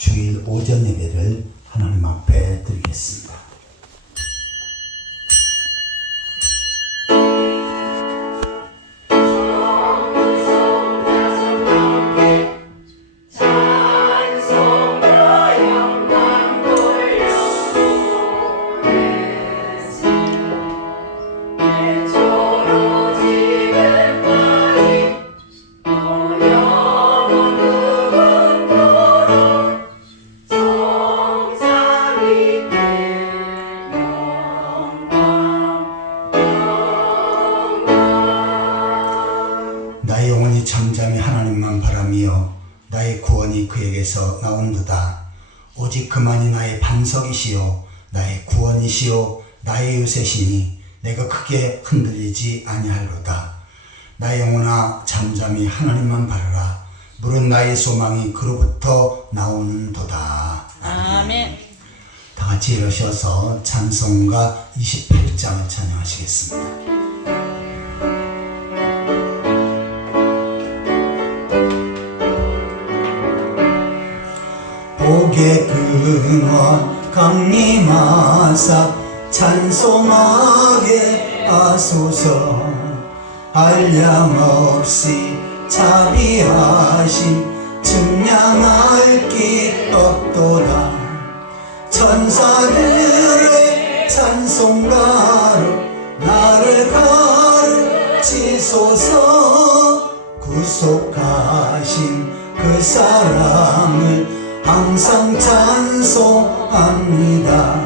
주일 오전 예배를 하나님 앞에 드리겠습니다. 나의 영혼이 잠잠히 하나님만 바라며 나의 구원이 그에게서 나온도다. 오직 그만이 나의 반석이시요 나의 구원이시요 나의 요새시니 내가 크게 흔들리지 아니하리로다. 나의 영혼아 잠잠히 하나님만 바라라. 물은 나의 소망이 그로부터 나오는도다. 아멘. 다 같이 일어서서 찬송가 28장을 찬양하시겠습니다. 복의 근원 강림하사 찬송하게 하소서. 한량없이 자비하심 측량할 길 없도다. 천사들의 찬송가로 나를 가르치소서. 구속하신 그 사랑을 항상 찬송합니다.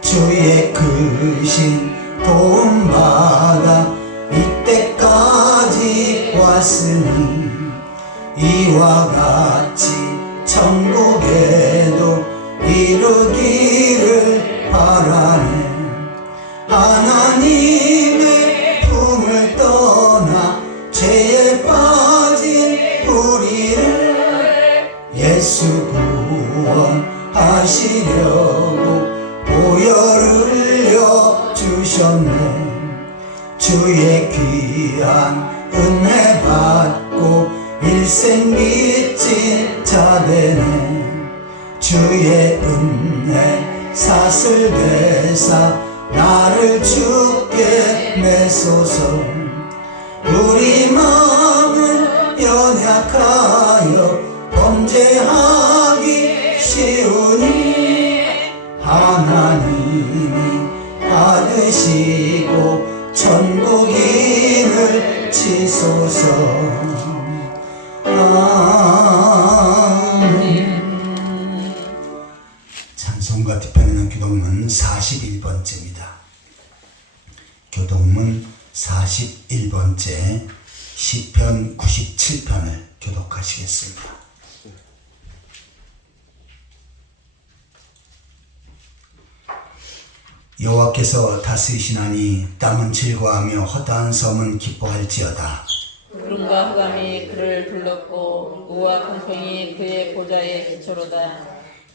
주의 크신 도움받아 이때까지 왔으니 이와 같이 천국에도 이루기를 바라네. 하나님의 품을 떠나 죄에 빠진 우리를 예수 구원하시려고 보혈을 흘려 주셨네. 주의 귀한 은혜 받고 일생 빚진 자 되네. 주의 은혜 사슬 되사 나를 주께 내소서. 우리 마음은 연약하여 범죄하기 쉬우니 하나님이 받으시고 천국인을 치소서. 아멘. 찬송가 뒷편에는 교독문 41번째입니다. 교독문 41번째 시편 97편을 교독하시겠습니다. 여호와께서 다스리시나니 땅은 즐거워하며 허다한 섬은 기뻐할지어다. 구름과 흑암이 그를 둘렀고 우와 광풍이 그의 보좌의 기초로다.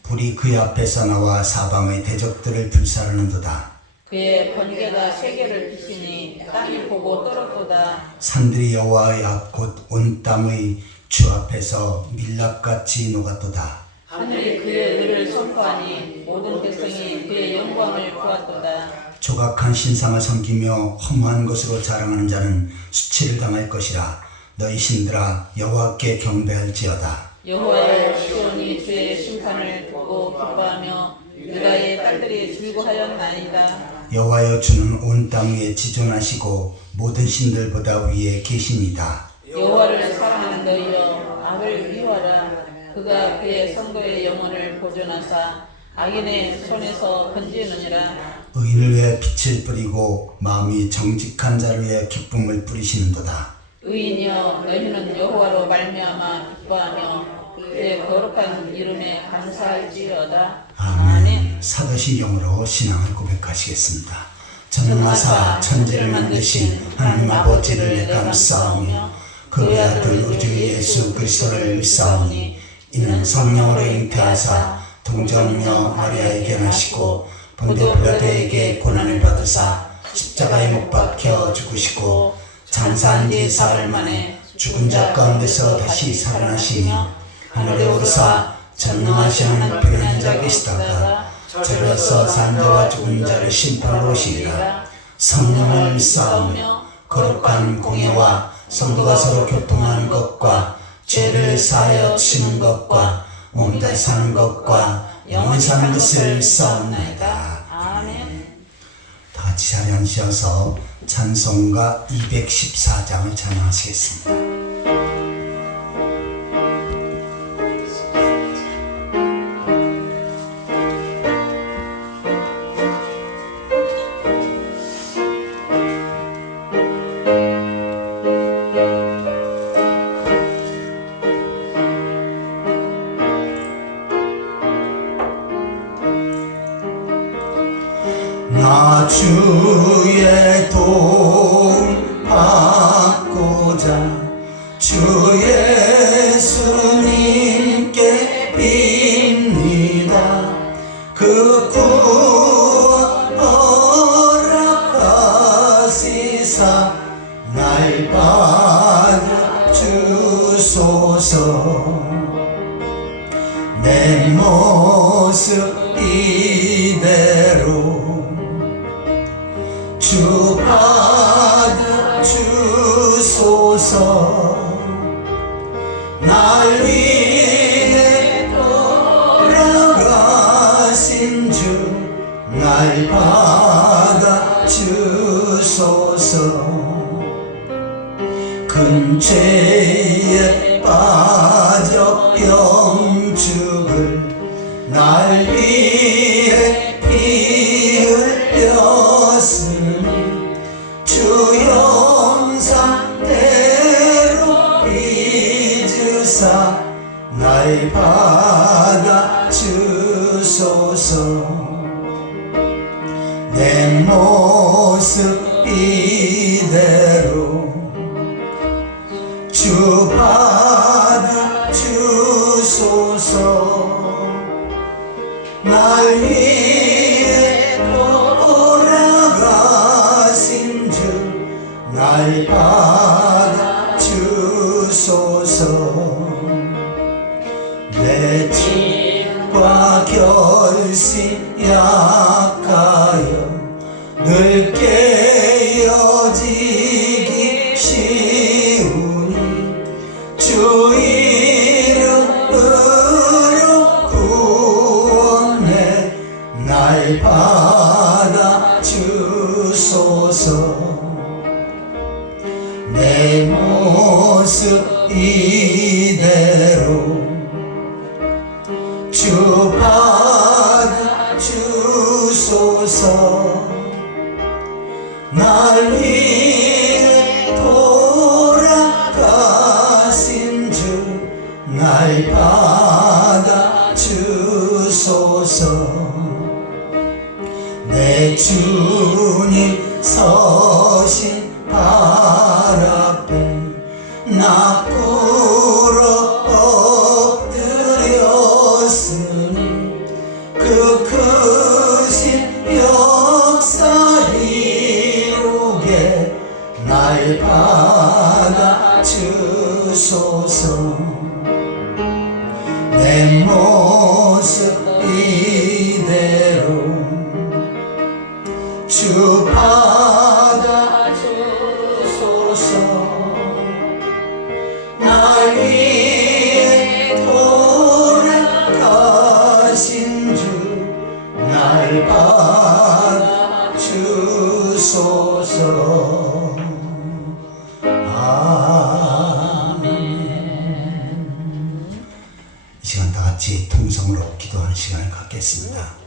불이 그의 앞에서 나와 사방의 대적들을 불사르는도다. 그의 번개가 세계를 비치니 땅이 보고 떨었도다. 산들이 여호와의 앞 곧 온 땅의 주 앞에서 밀랍같이 녹았도다. 하늘이 그의 의를 선포하니 모든 백성이 그의 영광을 보았도다. 조각한 신상을 섬기며 허무한 것으로 자랑하는 자는 수치를 당할 것이라. 너희 신들아 여호와께 경배할지어다. 여호와여 시온이 주의 심판을 보고 기뻐하며 유다의 딸들이 즐거하였나이다. 여호와여 주는 온 땅 위에 지존하시고 모든 신들보다 위에 계십니다. 여호와를 사랑하는 너희여 악을 미워하라. 그가 그의 성도의 영혼을 보존하사 악인의 손에서 건지느니라. 의인을 위해 빛을 뿌리고 마음이 정직한 자를 위해 기쁨을 뿌리시는도다. 의인이여 너희는 여호와로 말미암아 기뻐하며 그의 거룩한 이름에 감사할지어다. 아멘. 사도신경으로 신앙을 고백하시겠습니다. 전능하사 천지를 만드신 하나님 아버지를 내가 감사하며 그의 아들 우리 주 예수 그리스도를 믿사오니 이는 성령으로 잉태하사 동정녀 마리아에게 나시고 본디오 빌라도에게 고난을 받으사 십자가에 못 박혀 죽으시고 장사한 지 사흘 만에 죽은 자 가운데서 다시 살아나시니 하늘에 오르사 전능하신 하나님의 한 자 계시다가 절에서 산 자와 죽은 자를 심판하러 오시리라. 성령을 믿사오며 거룩한 공예와 성도가 서로 교통하는 것과 죄를 사하여 치는 것과 몸다 사는 것과 영원 사는 것을 믿사옵나이다. 아멘. 다 같이 자리에 앉으셔서 찬송가 214장을 찬양하시겠습니다. 나 주의 도움 받고자 주 예수님께 빕니다. 그 구원 허락하시사 날 받아 주소서. 내 모습 이대로 주 받아 주소서. 날 위해 돌아가신 주 날 받아 주소서. 큰 죄에 빠져 영죽을 날 위해 피 흘렸으니 주 형상대로 빚으사 날 받아 주소서. 내 모습 이대로 주 받아 주소서. 날 위해 돌아가신 주 날 받아 주소서. 내 집과 결심 약하여 늘 깨어지기 쉬우니 주 이름으로 구원해 날 받아 주소서. 내 모습 이대로 주 받아 주소서. 날 위해 돌아가신 주 날 받아 주소서. 내 주님 서신 발 앞에 나 꿇어 엎드렸으니 그 크신 역사 이루게 날 받아 주소서. 내 모습 이대로 주 받아 주소서. 날 위해 돌아가신 주 날 받아 주소서. 이 시간 다 같이 통성으로 기도하는 시간을 갖겠습니다.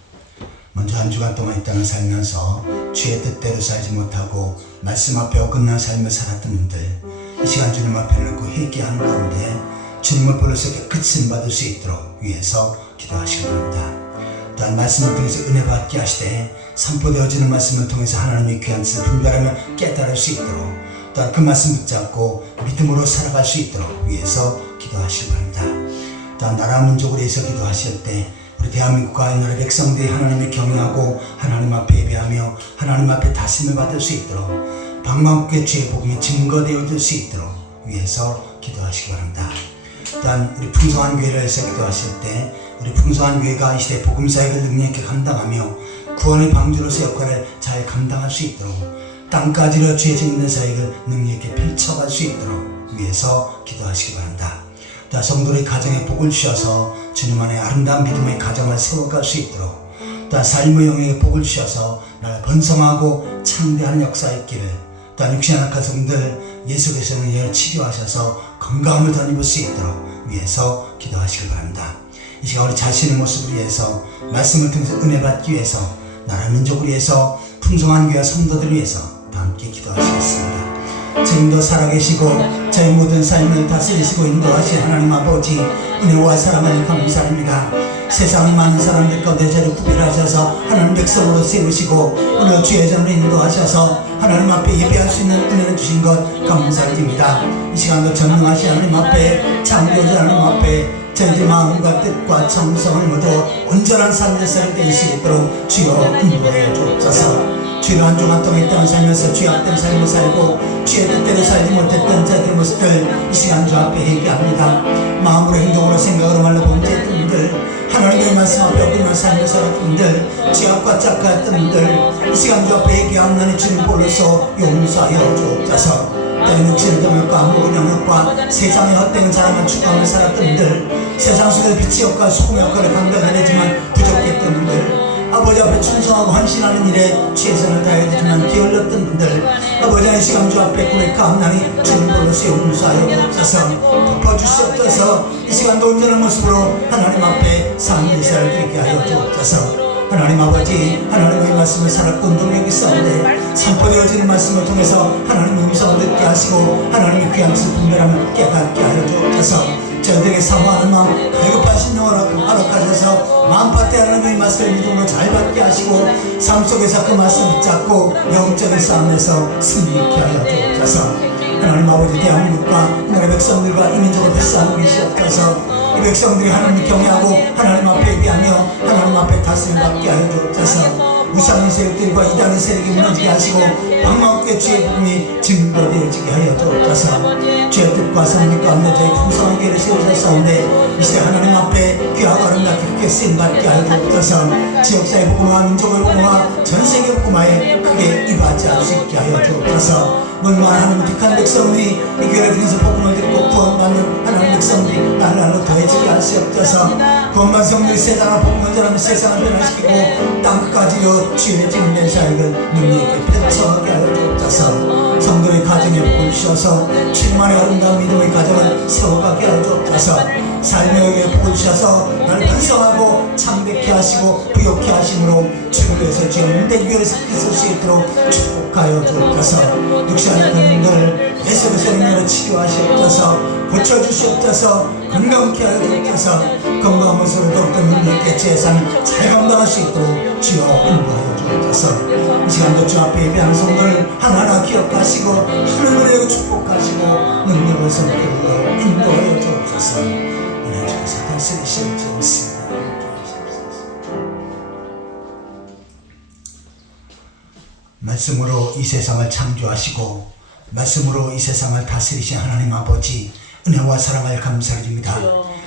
먼저 한 주간 동안 이 땅을 살면서 주의 뜻대로 살지 못하고 말씀 앞에 어긋난 삶을 살았던 분들, 이 시간 주님 앞에 놓고 회개하는 가운데 주님을 불러서 깨끗이 받을 수 있도록 위해서 기도하시기 바랍니다. 또한 말씀을 통해서 은혜 받게 하시되 선포되어지는 말씀을 통해서 하나님의 귀한 뜻을 분별하며 깨달을 수 있도록, 또한 그 말씀 붙잡고 믿음으로 살아갈 수 있도록 위해서 기도하시기 바랍니다. 또한 나라 민족을 위해서 기도하실 때 우리 대한민국과 이 나라 백성들이 하나님을 경외하고 하나님 앞에 예배하며 하나님 앞에 다스림을 받을 수 있도록, 방방곡곡의 주의 복음이 증거되어질 수 있도록 위해서 기도하시기 바랍니다. 또한 우리 풍성한 교회를 위해서 기도하실 때 우리 풍성한 교회가 이 시대 복음 사역을 능력 있게 감당하며 구원의 방주로서 역할을 잘 감당할 수 있도록 땅까지로 주의 짓는 사역을 능력 있게 펼쳐갈 수 있도록 위해서 기도하시기 바랍니다. 또한 성도의 가정에 복을 주셔서 주님 안에 아름다운 믿음의 가정을 세워갈 수 있도록 또한 삶의 영역에 복을 주셔서 나를 번성하고 창대하는 역사 있기를 또한 육신한 가정들 예수께서는 예를 치료하셔서 건강을 덧입을 수 있도록 위해서 기도하시길 바랍니다. 이 시간 우리 자신의 모습을 위해서 말씀을 통해서 은혜 받기 위해서 나라 민족을 위해서 풍성한 교회 성도들을 위해서 다 함께 기도하시겠습니다. 지금도 살아계시고 저희 모든 삶을 다스리시고 인도하신 하나님 아버지 은혜와 사랑을 감사합니다. 세상의 많은 사람들 가운데 저를 구별하셔서 하나님 백성으로 세우시고 오늘 주의 전으로 인도하셔서 하나님 앞에 예배할 수 있는 은혜를 주신 것 감사드립니다. 이 시간도 전능하신 하나님 앞에 창조자 하나님 앞에 저희들 마음과 뜻과 정성을 모두 온전한 삶의 삶이 될 수 있도록 주여 인도하여 주옵소서. 주의 한 주간 동안 이 땅을 살면서 죄악된 삶을 살고 주의 뜻대로 살지 못했던 자들의 모습들 이 시간 주 앞에 회개합니다. 마음으로 행동으로 생각으로 말로 범죄했던 분들 하나님의 말씀 앞에 어긋난 삶을 살았던 분들 죄악과 짝가했던 분들 이 시간 주 앞에 회개하는 주님 보로서 용서하여 주옵소서. 때는 육신의 동역과 안목의 영역과 세상의 헛되는 사람을 추구하며 살았던 분들 세상 속의 빛의 역할 소금의 역할을 감당해내지만 부족했던 분들 아버지 앞에 충성하고 헌신하는 일에 최선을 다해야 되지만 게을렀던 분들 아버지의 시간주 앞에 고백하옵나니 주님 보로서 용서하여 주옵소서. 덮어주시옵소서. 이 시간도 온전한 모습으로 하나님 앞에 삶의 예사를 드리게 하여 주옵소서. 하나님 아버지 하나님의 말씀을 살았고 운동력이 있었는데 선포되어지는 말씀을 통해서 하나님의 음성을 듣게 하시고 하나님의 귀한 뜻을 분별하며 깨닫게 하여 주옵소서. 저희들에게 사모하는 마음 갈급한 심령을 허락하셔서 마음밭에 하나님의 말씀을 믿음으로 잘 받게 하시고 삶 속에서 그 말씀 붙잡고 영적인 싸움에서 승리케 하여 주옵소서. 하나님 아버지 대한민국과 우리나라 백성들과 이 민족을 불쌍히 계시옵소서. 이 백성들이 하나님을 경외하고 하나님 앞에 예배하며 하나님 앞에 다스림 받게 하여 주옵소서. 우상의 세력들과 이단의 세력이 무너지게 하시고 방망교회 주의 복음이 증거되어지게 하여 주옵소서. 주의 뜻과 성령 가운데 저희 풍성한 교회를 세우셨사온데 이 시대 하나님 앞에 귀하고 아름답게 크게 쓰임받게 하여 주옵소서. 지역사회 복음화 민족의 복음화 전세계 복음화에 크게 이바지할 수 있게 하여 주옵소서. 물만 하나님 택한 백성들이 이 교회를 통해서 복음을 듣고 구원받는 하나님 백성들이 날날로 더해지게 할 수 없어서 구원받은 성들이 세상을 복음을 전하며 세상을 변화시키고 땅끝까지로 주의 증인된 사역을 능력있게 펼쳐가게 하여 주옵소서. 성도의 가정에 복을 주셔서 주님만의 아름다운 믿음의 가정을 세워가게 하여 주옵소서. 삶의 여기에 복을 주셔서 나를 번성하고 창대케 하시고 부욕케 하심으로 주를 위해서 주의 문대 교회를 세울 수 있도록 축복하여 주옵소서. 육신의 근육들 예수께서 능력으로 치료하시옵소서. 고쳐주시옵소서. 건강케 하여 주옵소서. 건강한 모습으로 더욱더 능력있게 제 삶을 잘 감당할 수 있도록 주여 인도하여 주옵소서. 이 시간도 주 앞에 예배하는 성도를 하나하나 기억하시고 하늘을 축복하시고 능력을 선택으로 인도하여 주옵소서. 은혜 주께서 다스리시옵소서. 말씀으로 이 세상을 창조하시고 말씀으로 이 세상을 다스리신 하나님 아버지 은혜와 사랑을 감사드립니다.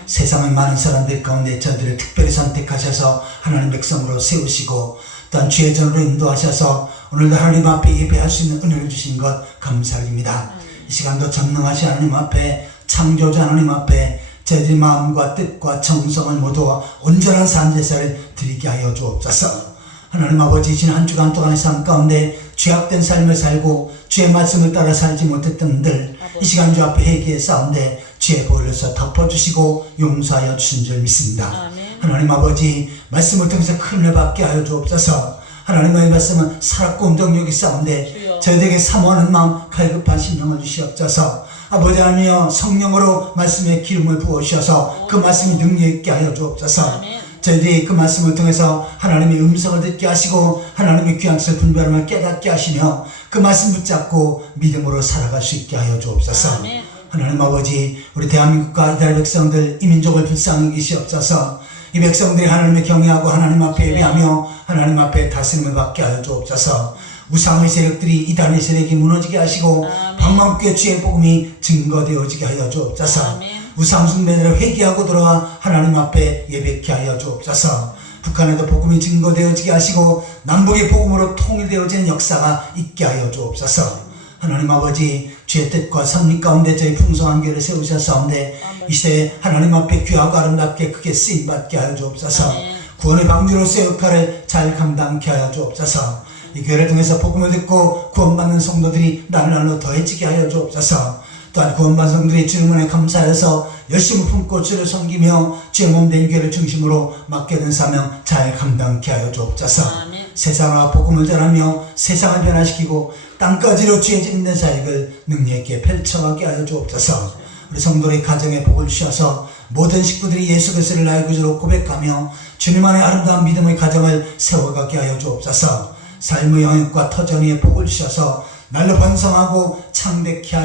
세상의 많은 사람들 가운데 저들을 특별히 선택하셔서 하나님 백성으로 세우시고 또한 주의 전으로 인도하셔서 오늘도 하나님 앞에 예배할 수 있는 은혜를 주신 것 감사드립니다. 이 시간도 전능하신 하나님 앞에 창조자 하나님 앞에 저희들의 마음과 뜻과 정성을 모두 온전한 산제사를 드리게 하여 주옵소서. 하나님 아버지 지난 한 주간 동안의 삶 가운데 죄악된 삶을 살고 주의 말씀을 따라 살지 못했던 분들 이 시간 주 앞에 회개의 싸움데 주의 보혈로서 덮어주시고 용서하여 주신 줄 믿습니다. 아멘. 하나님 아버지 말씀을 통해서 큰 은혜 받게 하여 주옵소서. 하나님의 말씀은 살았고 운동력이 싸운데 저희들에게 사모하는 마음 갈급한 심령을 주시옵소서. 아버지 하나님이여 성령으로 말씀에 기름을 부으셔서 그 말씀이 능력 있게 하여 주옵소서. 아멘. 저희들이 그 말씀을 통해서 하나님의 음성을 듣게 하시고 하나님의 귀한 뜻을 분별하며 깨닫게 하시며 그 말씀 붙잡고 믿음으로 살아갈 수 있게 하여 주옵소서. 아멘. 하나님 아버지 우리 대한민국과 이스라엘 백성들 이 민족을 불쌍히 여기시옵소서. 이 백성들이 하나님을 경외하고 하나님 앞에 예배하며 하나님 앞에 다스림을 받게 하여 주옵소서. 우상의 세력들이 이단의 세력이 무너지게 하시고 방망교회 주의 복음이 증거되어지게 하여 주옵소서. 아멘. 우상숭배를 회개하고 돌아와 하나님 앞에 예배케 하여 주옵소서. 북한에도 복음이 증거되어지게 하시고 남북이 복음으로 통일되어지는 역사가 있게 하여 주옵소서. 하나님 아버지, 주의 뜻과 섭리 가운데 저희 풍성한 교회를 세우셨사온데 이 시대에 하나님 앞에 귀하고 아름답게 크게 쓰임받게 하여 주옵소서. 구원의 방주로서의 역할을 잘 감당케 하여 주옵소서. 이 교회를 통해서 복음을 듣고 구원받는 성도들이 날날로 더해지게 하여 주옵소서. 또한 구원받은 성도들이 주님 은혜에 감사해서 열심히 품고 주를 섬기며 주의 몸된 교회를 중심으로 맡겨진 사명 잘 감당케 하여 주옵소서. 세상과 복음을 전하며 세상을 변화시키고 땅까지로 주의 짓는 사역을 능력 있게 펼쳐가게 하여 주옵소서. 우리 성도의 가정에 복을 주셔서 모든 식구들이 예수 그리스도를 나의 구주로 고백하며 주님 안에 아름다운 믿음의 가정을 세워가게 하여 주옵소서. 삶의 영역과 터전위에 복을 주셔서 날로 번성하고 창백케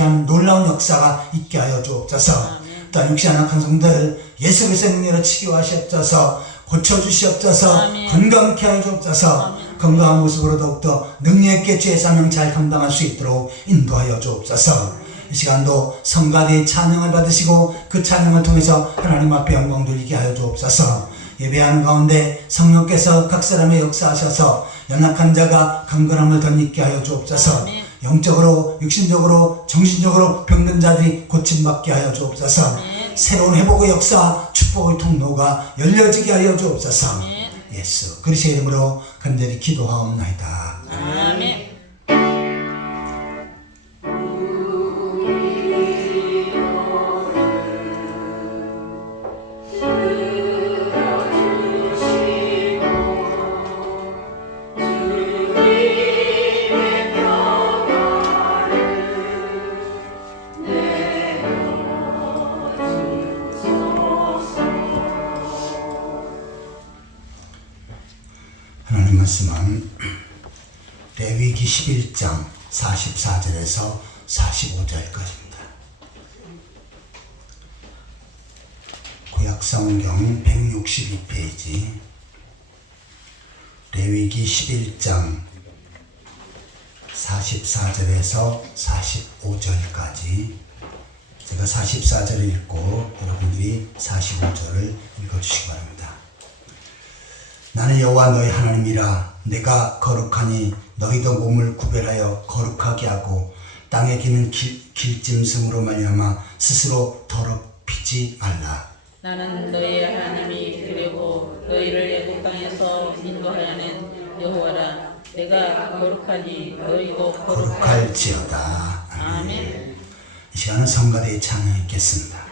한 놀라운 역사가 있게 하여 주옵소서. 또한 육신 안악한 성들 예수 그리스도의 능력으로 치유하시옵소서. 고쳐주시옵소서. 건강케 하여 주옵소서. 건강한 모습으로 더욱더 능력있게 주의 사명 잘 감당할 수 있도록 인도하여 주옵소서. 이 시간도 성가대의 찬양을 받으시고 그 찬양을 통해서 하나님 앞에 영광 돌리게 하여 주옵소서. 예배하는 가운데 성령께서 각 사람의 역사하셔서 연약한 자가 강건함을 덧입게 하여 주옵소서. 영적으로 육신적으로 정신적으로 병든 자들이 고침받게 하여 주옵소서. 새로운 회복의 역사 축복의 통로가 열려지게 하여 주옵소서. 예수 그리스도의 이름으로 간절히 기도하옵나이다. 아멘. 하나님 말씀은 레위기 11장 44절에서 45절까지입니다. 구약성경 162페이지 레위기 11장 44절에서 45절까지 제가 44절을 읽고 여러분들이 45절을 읽어주시기 바랍니다. 나는 여호와 너희 하나님이라. 내가 거룩하니 너희도 몸을 구별하여 거룩하게 하고 땅에 기는 길짐승으로 말미암아 스스로 더럽히지 말라. 나는 너희의 하나님이 되려고 너희를 애굽 땅에서 인도하여낸 여호와라. 내가 거룩하니 너희도 거룩할지어다. 아멘. 이 시간은 성가대의 찬양 있겠습니다.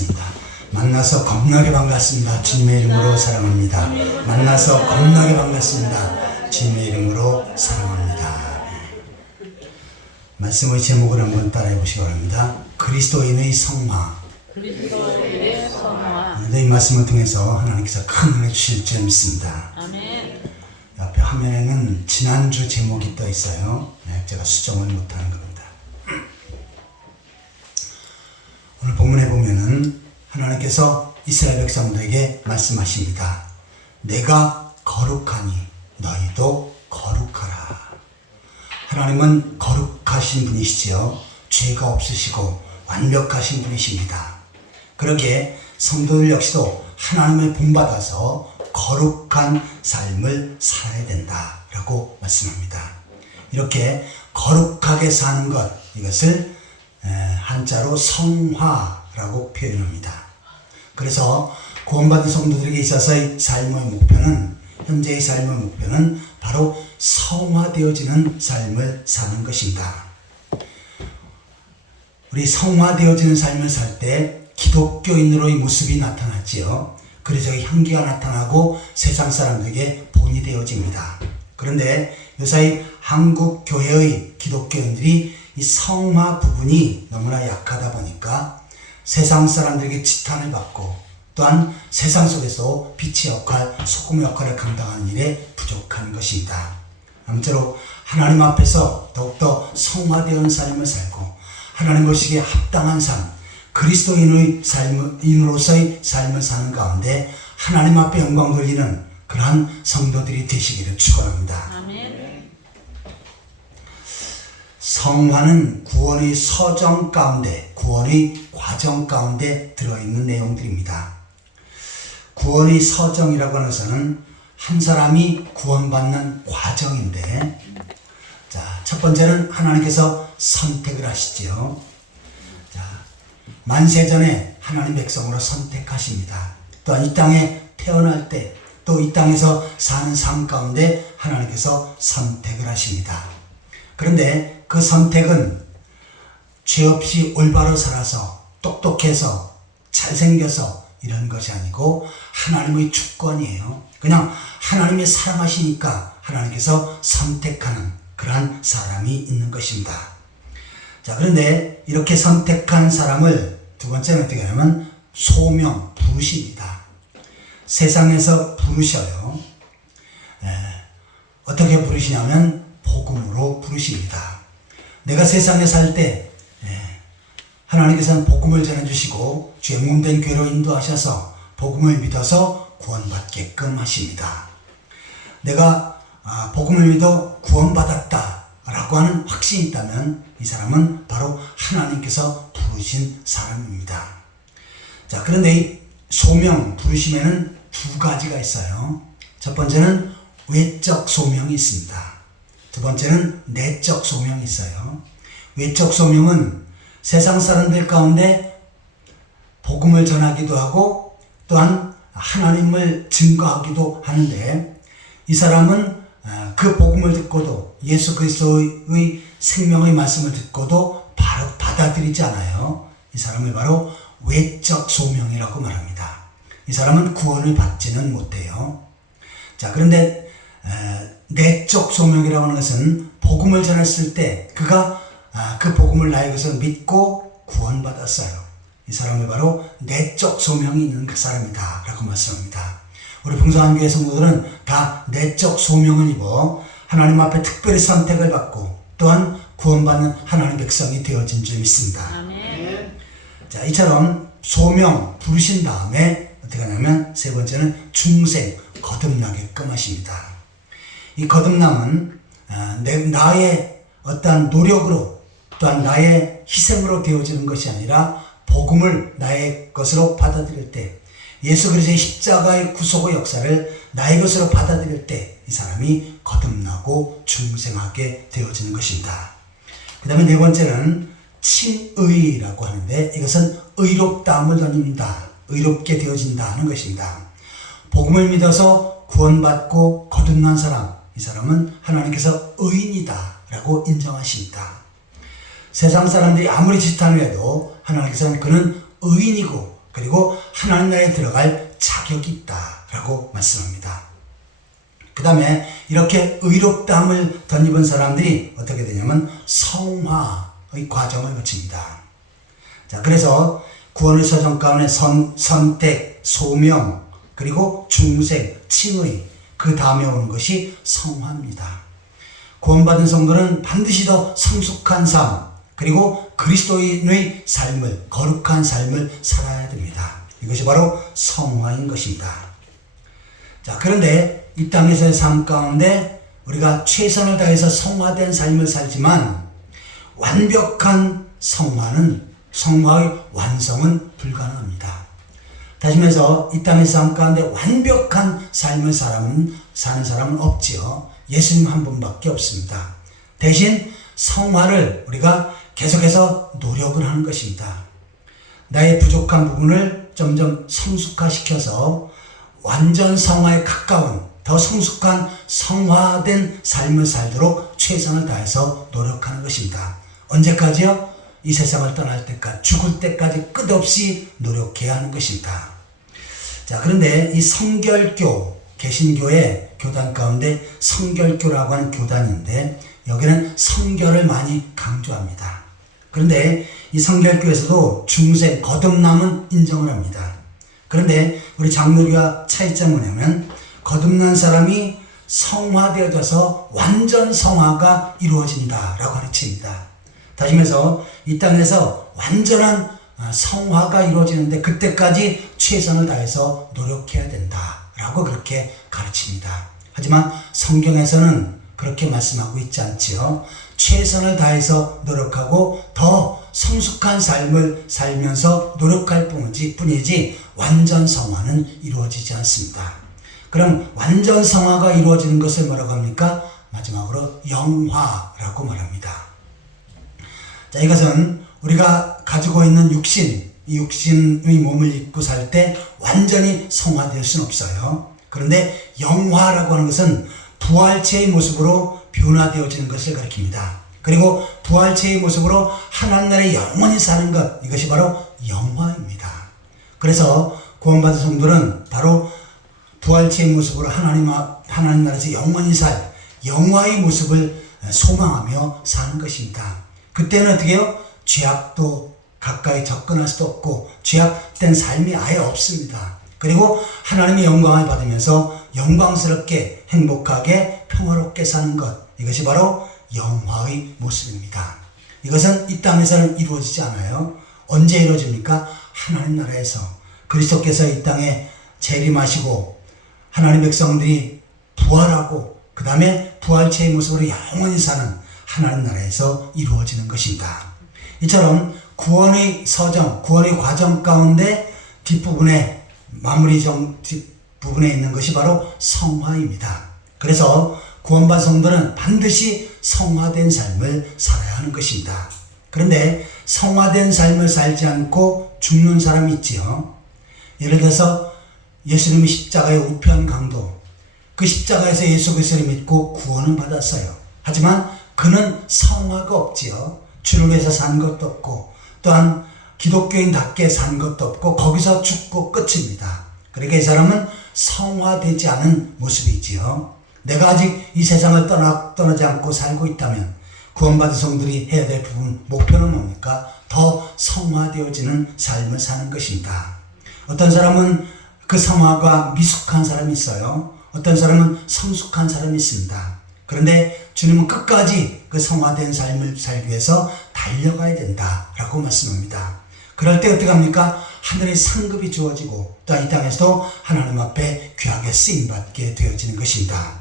반갑습니다. 만나서 겁나게 반갑습니다. 주님의 이름으로 사랑합니다. 만나서 겁나게 반갑습니다. 주님의 이름으로 사랑합니다. 말씀의 제목을 한번 따라해 보시기 바랍니다. 그리스도인의 성화. 그리스도의 성화. 이 말씀을 통해서 하나님께서 큰 은혜 주실 줄 믿습니다. 아멘. 옆에 화면에는 지난주 제목이 떠 있어요. 제가 수정을 못하는 겁니다. 오늘 본문에 보면은 하나님께서 이스라엘 백성들에게 말씀하십니다. 내가 거룩하니 너희도 거룩하라. 하나님은 거룩하신 분이시지요. 죄가 없으시고 완벽하신 분이십니다. 그러기에 성도들 역시도 하나님의 본받아서 거룩한 삶을 살아야 된다라고 말씀합니다. 이렇게 거룩하게 사는 것, 이것을 한자로 성화라고 표현합니다. 그래서 구원받은 성도들에게 있어서의 삶의 목표는, 현재의 삶의 목표는 바로 성화되어지는 삶을 사는 것입니다. 우리 성화되어지는 삶을 살 때 기독교인으로의 모습이 나타났지요. 그래서 향기가 나타나고 세상 사람들에게 본이 되어집니다. 그런데 요사이 한국 교회의 기독교인들이 이 성화 부분이 너무나 약하다 보니까 세상 사람들에게 지탄을 받고 또한 세상 속에서 빛의 역할, 소금의 역할을 감당하는 일에 부족한 것입니다. 아무쪼록 하나님 앞에서 더욱더 성화되어 삶을 살고 하나님 보시기에 합당한 삶, 그리스도인의 삶으로서의 삶을 사는 가운데 하나님 앞에 영광 돌리는 그러한 성도들이 되시기를 축원합니다. 아멘. 성화는 구원의 서정 가운데, 구원의 과정 가운데 들어있는 내용들입니다. 구원의 서정이라고 하는 것은 한 사람이 구원받는 과정인데, 자, 첫 번째는 하나님께서 선택을 하시지요. 자, 만세전에 하나님 백성으로 선택하십니다. 또한 이 땅에 태어날 때, 또 이 땅에서 사는 삶 가운데 하나님께서 선택을 하십니다. 그런데 그 선택은 죄 없이 올바로 살아서 똑똑해서 잘생겨서 이런 것이 아니고 하나님의 주권이에요. 그냥 하나님이 사랑하시니까 하나님께서 선택하는 그러한 사람이 있는 것입니다. 자, 그런데 이렇게 선택한 사람을 두 번째는 어떻게 하냐면 소명, 부르십니다. 세상에서 부르셔요. 어떻게 부르시냐면 복음으로 부르십니다. 내가 세상에 살 때 하나님께서는 복음을 전해주시고 죄 몸된 교회로 인도하셔서 복음을 믿어서 구원받게끔 하십니다. 내가 복음을 믿어 구원받았다 라고 하는 확신이 있다면 이 사람은 바로 하나님께서 부르신 사람입니다. 자, 그런데 이 소명, 부르심에는 두 가지가 있어요. 첫 번째는 외적 소명이 있습니다. 두 번째는 내적 소명이 있어요. 외적 소명은 세상 사람들 가운데 복음을 전하기도 하고 또한 하나님을 증거하기도 하는데 이 사람은 그 복음을 듣고도 예수 그리스도의 생명의 말씀을 듣고도 바로 받아들이지 않아요. 이 사람을 바로 외적 소명이라고 말합니다. 이 사람은 구원을 받지는 못해요. 자, 그런데 내적 소명이라고 하는 것은 복음을 전했을 때 그가 그 복음을 나의 것을 믿고 구원받았어요. 이 사람이 바로 내적 소명이 있는 그 사람이다 라고 말씀합니다. 우리 풍성한교회 성도들은 다 내적 소명을 입어 하나님 앞에 특별히 선택을 받고 또한 구원받는 하나님 백성이 되어진 줄 믿습니다. 아멘. 자, 이처럼 소명 부르신 다음에 어떻게 하냐면 세 번째는 중생, 거듭나게끔 하십니다. 이 거듭남은 나의 어떠한 노력으로 또한 나의 희생으로 되어지는 것이 아니라 복음을 나의 것으로 받아들일 때, 예수 그리스도의 십자가의 구속의 역사를 나의 것으로 받아들일 때 이 사람이 거듭나고 중생하게 되어지는 것입니다. 그 다음에 네 번째는 친의라고 하는데 이것은 의롭다함을 나눕니다. 의롭게 되어진다 하는 것입니다. 복음을 믿어서 구원받고 거듭난 사람, 이 사람은 하나님께서 의인이다 라고 인정하십니다. 세상 사람들이 아무리 지탄을 해도 하나님께서는 그는 의인이고 그리고 하나님 나라에 들어갈 자격이 있다라고 말씀합니다. 그 다음에 이렇게 의롭다함을 덧입은 사람들이 어떻게 되냐면 성화의 과정을 거칩니다. 자, 그래서 구원의 서정 가운데 선택, 소명, 그리고 중생, 칭의, 그 다음에 오는 것이 성화입니다. 구원받은 성도는 반드시 더 성숙한 삶, 그리고 그리스도인의 삶을, 거룩한 삶을 살아야 됩니다. 이것이 바로 성화인 것입니다. 자, 그런데 이 땅에서의 삶 가운데 우리가 최선을 다해서 성화된 삶을 살지만 완벽한 성화의 완성은 불가능합니다. 다시 말해서 이 땅의 삶 가운데 완벽한 삶을 사는 사람은 없지요. 예수님 한 분밖에 없습니다. 대신 성화를 우리가 계속해서 노력을 하는 것입니다. 나의 부족한 부분을 점점 성숙화시켜서 완전 성화에 가까운 더 성숙한 성화된 삶을 살도록 최선을 다해서 노력하는 것입니다. 언제까지요? 이 세상을 떠날 때까지, 죽을 때까지 끝없이 노력해야 하는 것입니다. 자, 그런데 이 성결교, 개신교의 교단 가운데 성결교라고 하는 교단인데 여기는 성결을 많이 강조합니다. 그런데 이 성결교에서도 중생, 거듭남은 인정을 합니다. 그런데 우리 장로교와 차이점은 뭐냐면 거듭난 사람이 성화되어져서 완전 성화가 이루어진다라고 가르칩니다. 다시 말해서 이 땅에서 완전한 성화가 이루어지는데 그때까지 최선을 다해서 노력해야 된다라고 그렇게 가르칩니다. 하지만 성경에서는 그렇게 말씀하고 있지 않지요. 최선을 다해서 노력하고 더 성숙한 삶을 살면서 노력할 뿐이지 완전 성화는 이루어지지 않습니다. 그럼 완전 성화가 이루어지는 것을 뭐라고 합니까? 마지막으로 영화라고 말합니다. 자, 이것은 우리가 가지고 있는 육신, 이 육신의 몸을 입고 살 때 완전히 성화될 수는 없어요. 그런데 영화라고 하는 것은 부활체의 모습으로 변화되어지는 것을 가리킵니다. 그리고 부활체의 모습으로 하나님 나라에 영원히 사는 것, 이것이 바로 영화입니다. 그래서 구원받은 성도는 바로 부활체의 모습으로 하나님 나라에서 영원히 살 영화의 모습을 소망하며 사는 것입니다. 그때는 어떻게 해요? 죄악도 가까이 접근할 수도 없고 죄악된 삶이 아예 없습니다. 그리고 하나님의 영광을 받으면서 영광스럽게 행복하게 평화롭게 사는 것, 이것이 바로 영화의 모습입니다. 이것은 이 땅에서는 이루어지지 않아요. 언제 이루어집니까? 하나님 나라에서 그리스도께서 이 땅에 재림하시고 하나님 백성들이 부활하고 그 다음에 부활체의 모습으로 영원히 사는 하나님 나라에서 이루어지는 것입니다. 이처럼 구원의 서정, 구원의 과정 가운데 뒷부분에 뒷부분에 있는 것이 바로 성화입니다. 그래서 구원받은 성도는 반드시 성화된 삶을 살아야 하는 것입니다. 그런데 성화된 삶을 살지 않고 죽는 사람이 있지요. 예를 들어서 예수님의 십자가의 우편 강도, 그 십자가에서 예수 그리스도를 믿고 구원을 받았어요. 하지만 그는 성화가 없지요. 주를 위해서 산 것도 없고 또한 기독교인답게 산 것도 없고 거기서 죽고 끝입니다. 그러니까 이 사람은 성화되지 않은 모습이지요. 내가 아직 이 세상을 떠나지 않고 살고 있다면 구원받은 성들이 해야 될 부분, 목표는 뭡니까? 더 성화되어지는 삶을 사는 것입니다. 어떤 사람은 그 성화가 미숙한 사람이 있어요. 어떤 사람은 성숙한 사람이 있습니다. 그런데 주님은 끝까지 그 성화된 삶을 살기 위해서 달려가야 된다라고 말씀합니다. 그럴 때 어떻게 합니까? 하늘의 상급이 주어지고 또 이 땅에서도 하나님 앞에 귀하게 쓰임받게 되어지는 것입니다.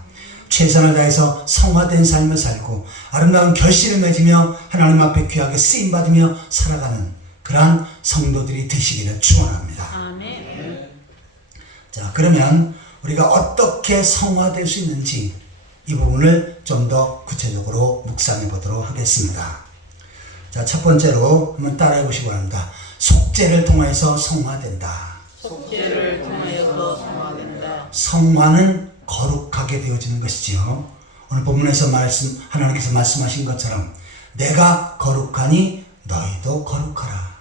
최선을 다해서 성화된 삶을 살고 아름다운 결실을 맺으며 하나님 앞에 귀하게 쓰임받으며 살아가는 그러한 성도들이 되시기를 축원합니다. 아멘. 자, 그러면 우리가 어떻게 성화될 수 있는지 이 부분을 좀 더 구체적으로 묵상해 보도록 하겠습니다. 자, 첫 번째로 한번 따라해 보시기 바랍니다. 속죄를 통해서 성화된다. 속죄를 통하여서 성화된다. 성화는 거룩하게 되어지는 것이지요. 오늘 본문에서 하나님께서 말씀하신 것처럼 내가 거룩하니 너희도 거룩하라.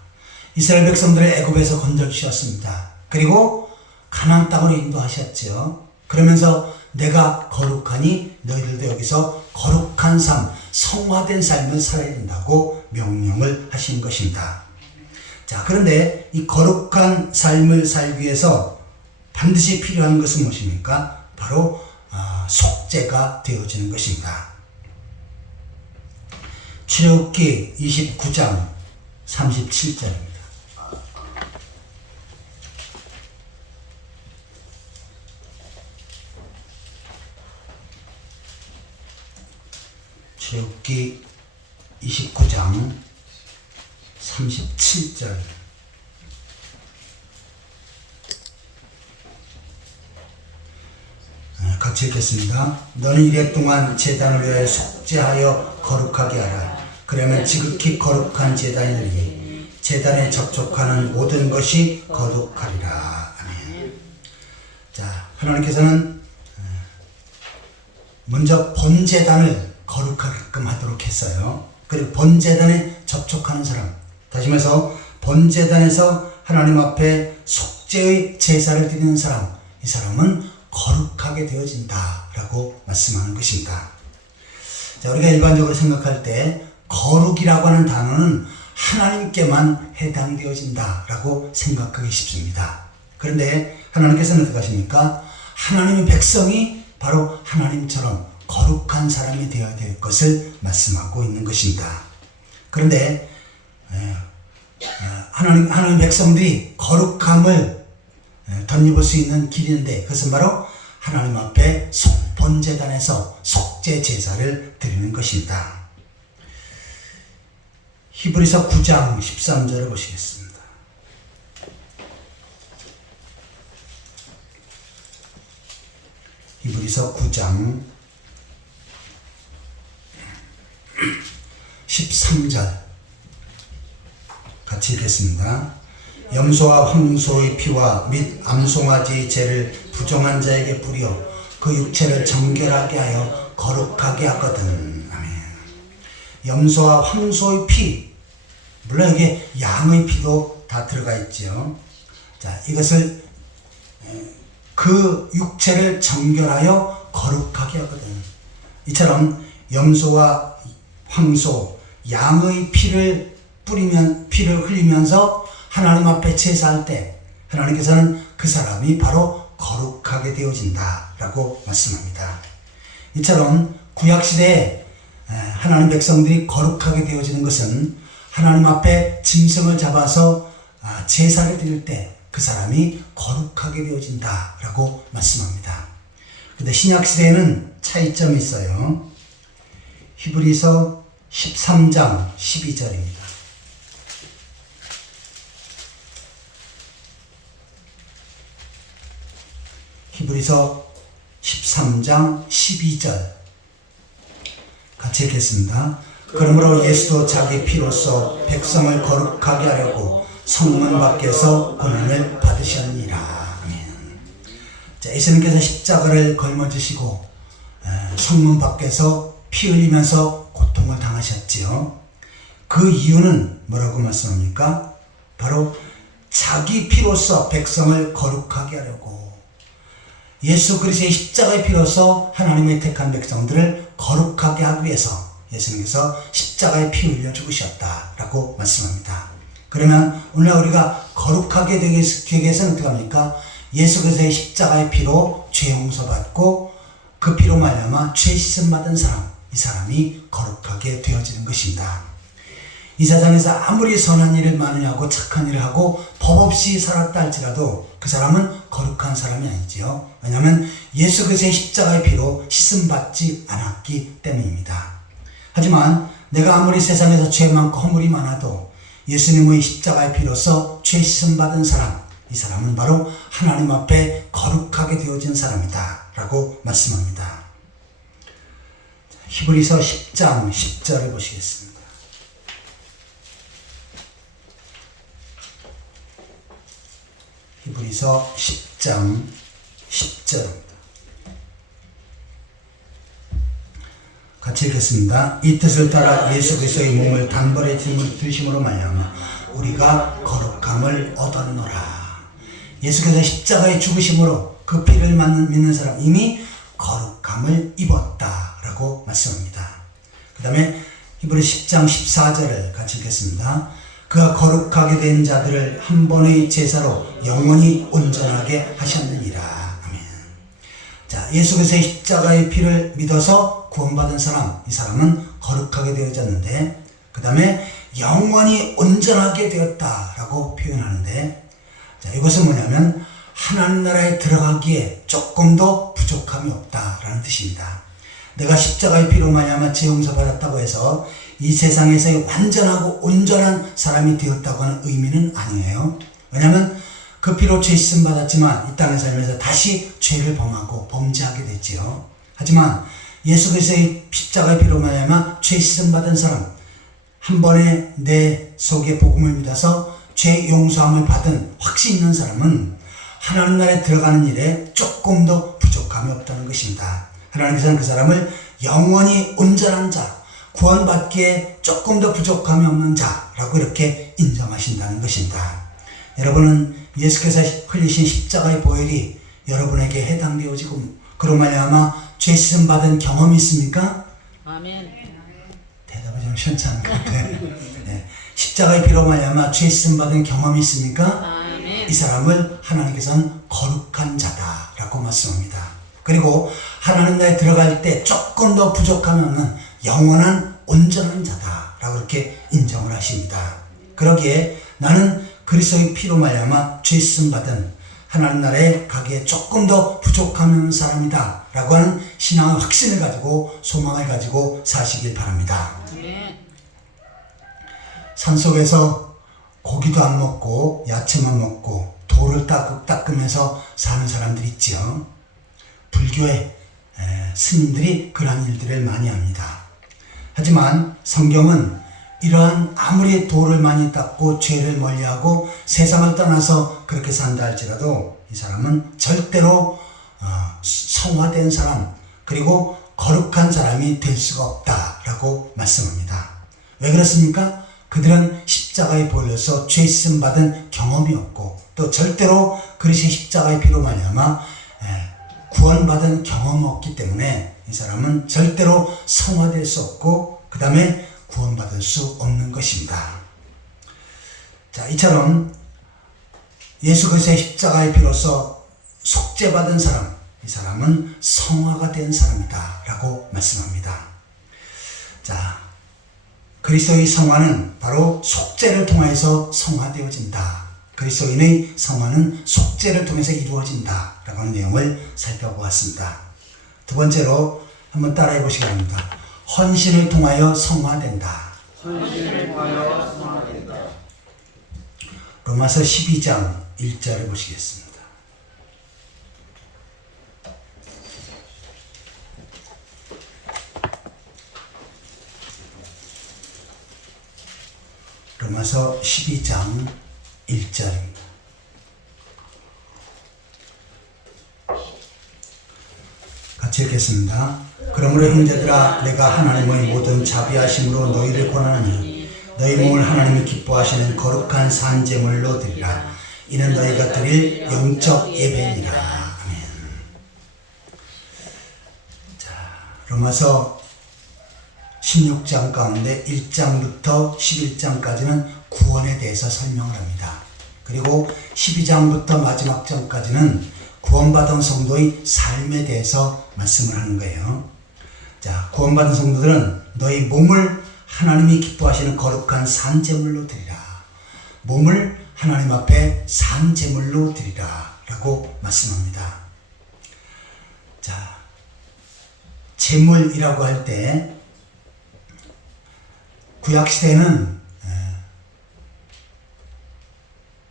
이스라엘 백성들을 애굽에서 건져주셨습니다. 그리고 가나안 땅으로 인도하셨죠. 그러면서 내가 거룩하니 너희들도 여기서 거룩한 삶, 성화된 삶을 살아야 된다고 명령을 하신 것입니다. 자, 그런데 이 거룩한 삶을 살기 위해서 반드시 필요한 것은 무엇입니까? 바로 속죄가 되어지는 것입니다. 출애굽기 29장 37절입니다. 출애굽기 29장 37절. 같이 읽겠습니다. 너는 이래 동안 제단을 위하여 속죄하여 거룩하게 하라. 그러면 지극히 거룩한 제단이 되리니 제단에 접촉하는 모든 것이 거룩하리라. 아멘. 자, 하나님께서는 먼저 본제단을 거룩하게끔 하도록 했어요. 그리고 본제단에 접촉하는 사람, 다시 말해서 본제단에서 하나님 앞에 속죄의 제사를 드리는 사람, 이 사람은 거룩하게 되어진다 라고 말씀하는 것입니다. 자, 우리가 일반적으로 생각할 때 거룩이라고 하는 단어는 하나님께만 해당되어진다 라고 생각하기 쉽습니다. 그런데 하나님께서는 어떻게 하십니까? 하나님의 백성이 바로 하나님처럼 거룩한 사람이 되어야 될 것을 말씀하고 있는 것입니다. 그런데 하나님 백성들이 거룩함을 덧입을 수 있는 길이 있는데 그것은 바로 하나님 앞에 본제단에서 속죄 제사를 드리는 것입니다. 히브리서 9장 13절을 보시겠습니다. 히브리서 9장 13절 같이 읽겠습니다. 염소와 황소의 피와 및 암송아지의 죄를 부정한 자에게 뿌려 그 육체를 정결하게 하여 거룩하게 하거든. 아멘. 염소와 황소의 피, 물론 여기에 양의 피도 다 들어가 있죠. 자, 이것을 그 육체를 정결하여 거룩하게 하거든. 이처럼 염소와 황소, 양의 피를 흘리면서 하나님 앞에 제사할 때 하나님께서는 그 사람이 바로 거룩하게 되어진다 라고 말씀합니다. 이처럼 구약시대에 하나님 백성들이 거룩하게 되어지는 것은 하나님 앞에 짐승을 잡아서 제사를 드릴 때 그 사람이 거룩하게 되어진다 라고 말씀합니다. 근데 신약시대에는 차이점이 있어요. 히브리서 13장 12절입니다. 히브리서 13장 12절 같이 읽겠습니다. 그러므로 예수도 자기 피로써 백성을 거룩하게 하려고 성문 밖에서 고난을 받으셨느니라. 아멘. 자, 예수님께서 십자가를 걸머지시고 성문 밖에서 피 흘리면서 고통을 당하셨지요. 그 이유는 뭐라고 말씀합니까? 바로 자기 피로써 백성을 거룩하게 하려고, 예수 그리스도의 십자가의 피로써 하나님의 택한 백성들을 거룩하게 하기 위해서 예수님께서 십자가의 피 흘려 죽으셨다라고 말씀합니다. 그러면 오늘 우리가 거룩하게 되기 위해서는 어떻게 합니까? 예수 그리스도의 십자가의 피로 죄 용서받고 그 피로 말미암아 죄 씻음 받은 사람, 이 사람이 거룩하게 되어지는 것입니다. 이 세상에서 아무리 선한 일을 많이 하고 착한 일을 하고 법 없이 살았다 할지라도 그 사람은 거룩한 사람이 아니지요. 왜냐하면 예수 그리스도의 십자가의 피로 씻음 받지 않았기 때문입니다. 하지만 내가 아무리 세상에서 죄 많고 허물이 많아도 예수님의 십자가의 피로써 죄 씻음 받은 사람, 이 사람은 바로 하나님 앞에 거룩하게 되어진 사람이다 라고 말씀합니다. 히브리서 10장 10절을 보시겠습니다. 히브리서 10장 10절입니다. 같이 읽겠습니다. 이 뜻을 따라 예수 그리스도의 몸을 단번에 드심으로 말미암아 우리가 거룩함을 얻었노라. 예수께서 십자가의 죽으심으로 그 피를 믿는 사람 이미 거룩함을 입었다라고 말씀합니다. 그 다음에 히브리 10장 14절을 같이 읽겠습니다. 그가 거룩하게 된 자들을 한 번의 제사로 영원히 온전하게 하셨느니라. 아멘. 자, 예수께서의 십자가의 피를 믿어서 구원받은 사람, 이 사람은 거룩하게 되어졌는데, 그 다음에 영원히 온전하게 되었다라고 표현하는데, 자, 이것은 뭐냐면 하나님 나라에 들어가기에 조금도 부족함이 없다라는 뜻입니다. 내가 십자가의 피로 말미암아 죄 용서 받았다고 해서 이 세상에서의 완전하고 온전한 사람이 되었다고 하는 의미는 아니에요. 왜냐하면 그 피로 죄 씻음 받았지만 이 땅에 살면서 다시 죄를 범하고 범죄하게 됐지요. 하지만 예수 그리스도의 십자가의 피로 말미암아 죄 씻음 받은 사람, 한 번에 내 속에 복음을 믿어서 죄 용서함을 받은 확신 있는 사람은 하나님 나라에 들어가는 일에 조금도 부족함이 없다는 것입니다. 하나님께서는 그 사람을 영원히 온전한 자, 구원받기에 조금 더 부족함이 없는 자라고 이렇게 인정하신다는 것입니다. 여러분은 예수께서 흘리신 십자가의 보혈이 여러분에게 해당되어지고 그로 말미암아 죄 씻음 받은 경험이 있습니까? 아멘. 대답이 좀 시원찮은 것 같아요. 네. 십자가의 피로 말미암아 죄 씻음 받은 경험이 있습니까? 아멘. 이 사람을 하나님께서는 거룩한 자다라고 말씀합니다. 그리고 하나님 나라에 들어갈 때 조금 더 부족함이 없는 영원한 온전한 자다라고 이렇게 인정을 하십니다. 그러기에 나는 그리스도의 피로 말미암아 죄 씻음 받은 하나님 나라에 가기에 조금 더 부족함이 없는 사람이다 라고 하는 신앙의 확신을 가지고 소망을 가지고 사시길 바랍니다. 아멘. 산속에서 고기도 안 먹고 야채만 먹고 돌을 닦으면서 사는 사람들이 있지요. 불교의 스님들이 그러한 일들을 많이 합니다. 하지만 성경은 이러한 아무리 돌을 많이 닦고 죄를 멀리하고 세상을 떠나서 그렇게 산다 할지라도 이 사람은 절대로 성화된 사람 그리고 거룩한 사람이 될 수가 없다라고 말씀합니다. 왜 그렇습니까? 그들은 십자가에 보여서 죄 씻음 받은 경험이 없고 또 절대로 그리스도의 십자가의 피로 말미암아 구원받은 경험이 없기 때문에 이 사람은 절대로 성화될 수 없고 그 다음에 구원받을 수 없는 것입니다. 자, 이처럼 예수 그리스도의 십자가의 피로서 속죄받은 사람, 이 사람은 성화가 된 사람이다 라고 말씀합니다. 자, 그리스도의 성화는 바로 속죄를 통해서 성화되어진다. 그리스도인의 성화는 속죄를 통해서 이루어진다 라고 하는 내용을 살펴보았습니다. 두 번째로 한번 따라해 보시기 바랍니다. 헌신을 통하여 성화된다. 헌신을 통하여 성화된다. 로마서 12장 1절을 보시겠습니다. 로마서 12장 1절입니다. 같이 읽겠습니다. 그러므로 형제들아 내가 하나님의 모든 자비하심으로 너희를 권하노니 너희 몸을 하나님이 기뻐하시는 거룩한 산제물로 드리라. 이는 너희가 드릴 영적 예배니라. 아멘. 자, 로마서 16장 가운데 1장부터 11장까지는 구원에 대해서 설명을 합니다. 그리고 12장부터 마지막 장까지는 구원받은 성도의 삶에 대해서 말씀을 하는 거예요. 자, 구원받은 성도들은 너희 몸을 하나님이 기뻐하시는 거룩한 산제물로 드리라. 몸을 하나님 앞에 산제물로 드리라 라고 말씀합니다. 자, 제물이라고 할 때 구약시대에는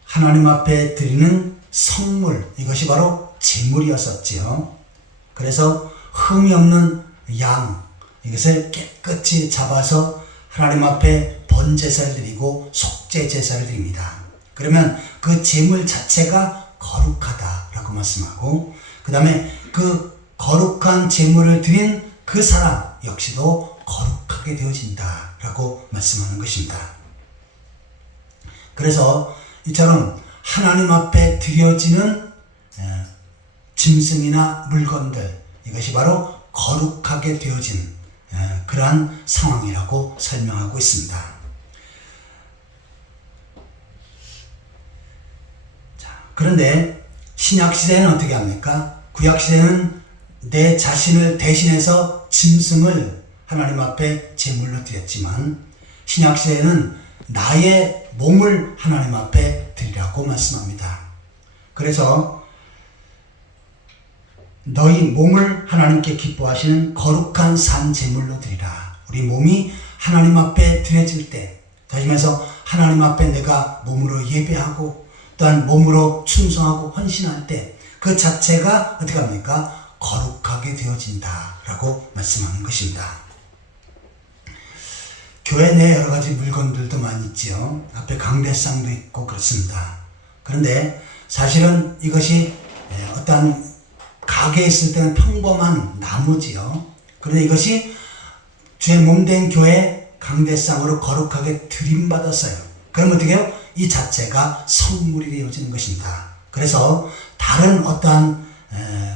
하나님 앞에 드리는 성물, 이것이 바로 제물이었었지요. 그래서 흠이 없는 양, 이것을 깨끗이 잡아서 하나님 앞에 번제사를 드리고 속죄제사를 드립니다. 그러면 그 제물 자체가 거룩하다라고 말씀하고 그 다음에 그 거룩한 제물을 드린 그 사람 역시도 거룩하게 되어진다라고 말씀하는 것입니다. 그래서 이처럼 하나님 앞에 드려지는 짐승이나 물건들, 이것이 바로 거룩하게 되어진 그러한 상황이라고 설명하고 있습니다. 자, 그런데 신약시대는 어떻게 합니까? 구약시대는 내 자신을 대신해서 짐승을 하나님 앞에 제물로 드렸지만, 신약시대에는 나의 몸을 하나님 앞에 드리라고 말씀합니다. 그래서 너희 몸을 하나님께 기뻐하시는 거룩한 산 제물로 드리라. 우리 몸이 하나님 앞에 드려질 때, 다시 말해서 하나님 앞에 내가 몸으로 예배하고 또한 몸으로 충성하고 헌신할 때 그 자체가 어떻게 합니까? 거룩하게 되어진다 라고 말씀하는 것입니다. 교회 내에 여러 가지 물건들도 많이 있지요. 앞에 강대상도 있고 그렇습니다. 그런데 사실은 이것이 어떤 가게에 있을 때는 평범한 나무지요. 그런데 이것이 주의 몸된 교회 강대상으로 거룩하게 드림받았어요. 그럼 어떻게 해요? 이 자체가 성물이 되어지는 것입니다. 그래서 다른 어떠한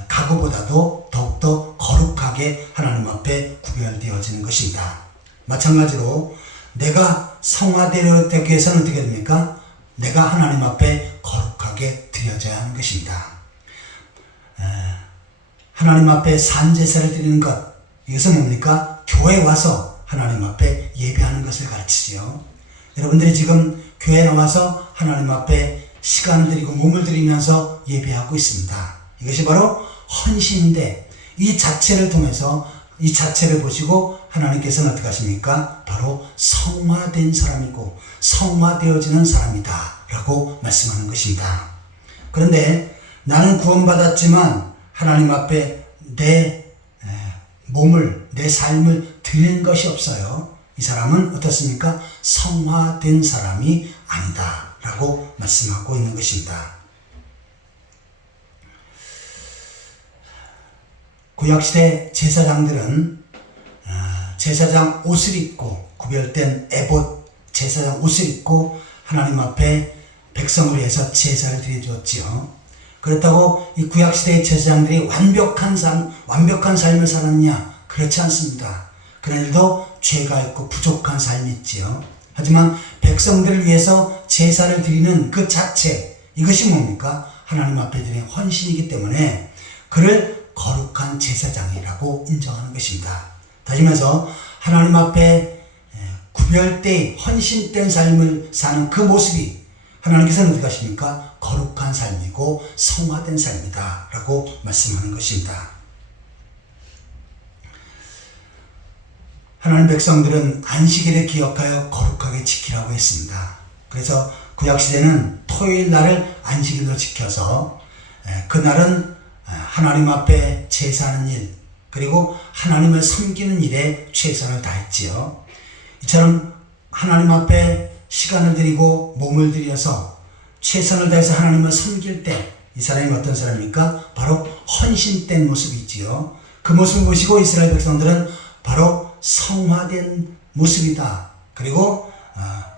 가구보다도 더욱더 거룩하게 하나님 앞에 구별되어지는 것입니다. 마찬가지로 내가 성화되기 위해서는 어떻게 됩니까? 내가 하나님 앞에 거룩하게 드려져야 하는 것입니다. 하나님 앞에 산제사를 드리는 것, 이것은 뭡니까? 교회에 와서 하나님 앞에 예배하는 것을 가르치지요. 여러분들이 지금 교회에 나와서 하나님 앞에 시간을 드리고 몸을 드리면서 예배하고 있습니다. 이것이 바로 헌신인데, 이 자체를 통해서 이 자체를 보시고 하나님께서는 어떻게 하십니까? 바로 성화된 사람이고 성화되어지는 사람이다 라고 말씀하는 것입니다. 그런데 나는 구원받았지만 하나님 앞에 내 몸을, 내 삶을 드리는 것이 없어요. 이 사람은 어떻습니까? 성화된 사람이 아니다 라고 말씀하고 있는 것입니다. 구약시대 제사장들은 제사장 옷을 입고, 구별된 에봇 제사장 옷을 입고 하나님 앞에 백성을 위해서 제사를 드려주었지요. 그렇다고 이 구약시대의 제사장들이 완벽한 삶을 살았냐? 그렇지 않습니다. 그들도 죄가 있고 부족한 삶이 있지요. 하지만 백성들을 위해서 제사를 드리는 그 자체, 이것이 뭡니까? 하나님 앞에 드리는 헌신이기 때문에 그를 거룩한 제사장이라고 인정하는 것입니다. 다시 말해서 하나님 앞에 구별된 헌신된 삶을 사는 그 모습이 하나님께서는 어떻게 하십니까? 거룩한 삶이고 성화된 삶이다 라고 말씀하는 것입니다. 하나님 백성들은 안식일을 기억하여 거룩하게 지키라고 했습니다. 그래서 구약시대는 토요일 날을 안식일로 지켜서 그날은 하나님 앞에 제사하는 일, 그리고 하나님을 섬기는 일에 최선을 다했지요. 이처럼 하나님 앞에 시간을 드리고 몸을 들여서 최선을 다해서 하나님을 섬길 때 이 사람이 어떤 사람입니까? 바로 헌신된 모습이지요. 그 모습을 보시고 이스라엘 백성들은 바로 성화된 모습이다. 그리고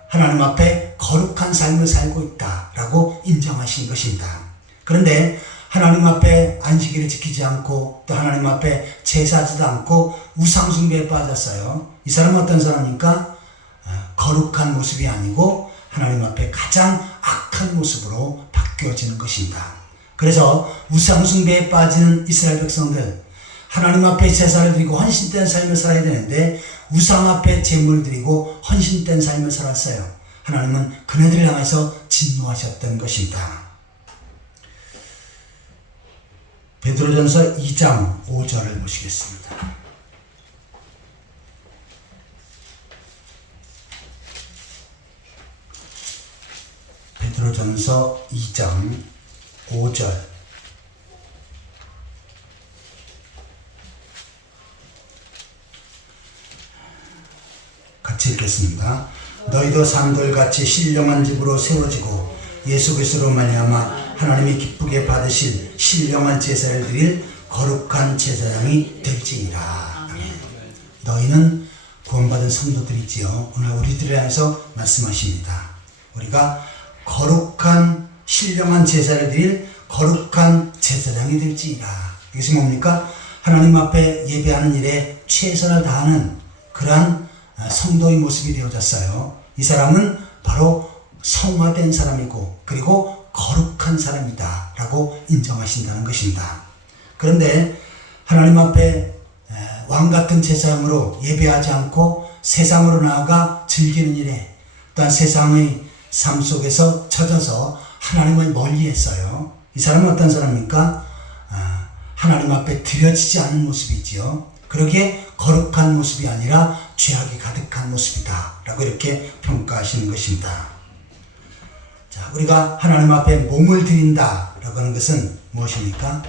하나님 앞에 거룩한 삶을 살고 있다라고 인정하신 것입니다. 그런데 하나님 앞에 안식일을 지키지 않고 또 하나님 앞에 제사하지도 않고 우상숭배에 빠졌어요. 이 사람은 어떤 사람입니까? 거룩한 모습이 아니고 하나님 앞에 가장 악한 모습으로 바뀌어지는 것입니다. 그래서 우상숭배에 빠지는 이스라엘 백성들, 하나님 앞에 제사를 드리고 헌신된 삶을 살아야 되는데 우상 앞에 제물을 드리고 헌신된 삶을 살았어요. 하나님은 그네들을 향해서 진노하셨던 것입니다. 베드로전서 2장 5절을 보시겠습니다. 베드로전서 2장 5절. 같이 읽겠습니다. 너희도 산돌같이 신령한 집으로 세워지고 예수 그리스도로 말미암아 하나님이 기쁘게 받으실 신령한 제사를 드릴 거룩한 제사장이 될지니라. 아멘. 너희는 구원받은 성도들이지요. 오늘 우리들을 향해서 말씀하십니다. 우리가 거룩한 신령한 제사를 드릴 거룩한 제사장이 될지니라. 이것이 뭡니까? 하나님 앞에 예배하는 일에 최선을 다하는 그러한 성도의 모습이 되어졌어요. 이 사람은 바로 성화된 사람이고 그리고 거룩한 사람이다 라고 인정하신다는 것입니다. 그런데 하나님 앞에 왕같은 제사장으로 예배하지 않고 세상으로 나아가 즐기는 일에 또한 세상의 삶 속에서 젖어서 하나님을 멀리했어요. 이 사람은 어떤 사람입니까? 하나님 앞에 드려지지 않는 모습이지요. 그러기에 거룩한 모습이 아니라 죄악이 가득한 모습이다 라고 이렇게 평가하시는 것입니다. 자, 우리가 하나님 앞에 몸을 드린다 라고 하는 것은 무엇입니까?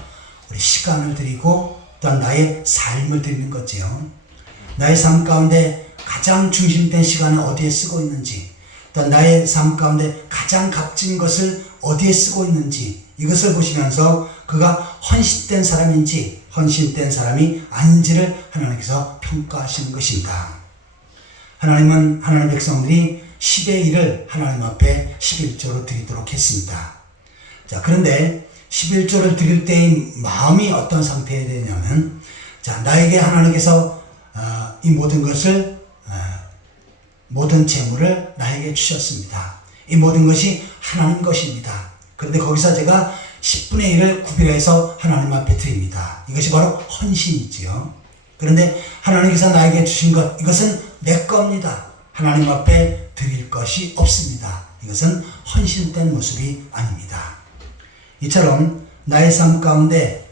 우리 시간을 드리고 또한 나의 삶을 드리는 거지요. 나의 삶 가운데 가장 중심된 시간을 어디에 쓰고 있는지, 또한 나의 삶 가운데 가장 값진 것을 어디에 쓰고 있는지, 이것을 보시면서 그가 헌신된 사람인지 헌신된 사람이 아닌지를 하나님께서 평가하시는 것입니다. 하나님은 하나님 백성들이 10의 1을 하나님 앞에 11조로 드리도록 했습니다. 자, 그런데 11조를 드릴 때의 마음이 어떤 상태에 되냐면, 자, 나에게 하나님께서 이 모든 것을 모든 재물을 나에게 주셨습니다. 이 모든 것이 하나님 것입니다. 그런데 거기서 제가 10분의 1을 구별해서 하나님 앞에 드립니다. 이것이 바로 헌신이지요. 그런데 하나님께서 나에게 주신 것, 이것은 내 겁니다. 하나님 앞에 드릴 것이 없습니다. 이것은 헌신된 모습이 아닙니다. 이처럼 나의 삶 가운데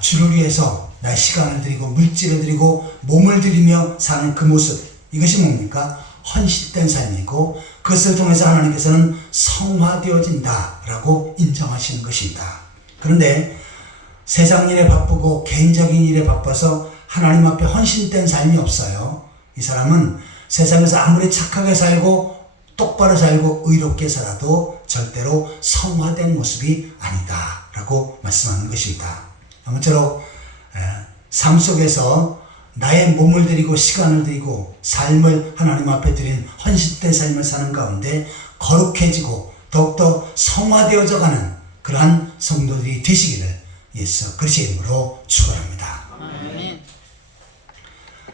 주를 위해서 나의 시간을 드리고 물질을 드리고 몸을 드리며 사는 그 모습, 이것이 뭡니까? 헌신된 삶이고 그것을 통해서 하나님께서는 성화되어진다 라고 인정하시는 것입니다. 그런데 세상 일에 바쁘고 개인적인 일에 바빠서 하나님 앞에 헌신된 삶이 없어요. 이 사람은 세상에서 아무리 착하게 살고 똑바로 살고 의롭게 살아도 절대로 성화된 모습이 아니다 라고 말씀하는 것입니다. 아무쪼록 삶 속에서 나의 몸을 드리고 시간을 드리고 삶을 하나님 앞에 드린 헌신된 삶을 사는 가운데 거룩해지고 더욱더 성화되어져 가는 그러한 성도들이 되시기를 예수 그리스도의 이름으로 축원합니다. 아멘.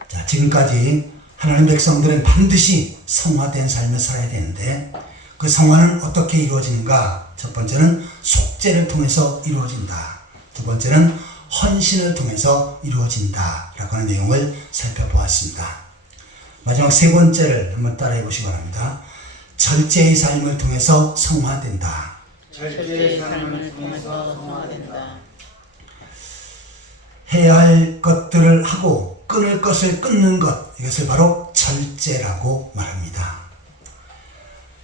자, 지금까지 하나님 백성들은 반드시 성화된 삶을 살아야 되는데 그 성화는 어떻게 이루어지는가? 첫 번째는 속죄를 통해서 이루어진다. 두 번째는 헌신을 통해서 이루어진다 라고 하는 내용을 살펴보았습니다. 마지막 세 번째를 한번 따라해 보시기 바랍니다. 절제의 삶을 통해서 성화된다. 절제의 삶을 통해서 성화된다. 해야 할 것들을 하고 끊을 것을 끊는 것, 이것을 바로 절제라고 말합니다.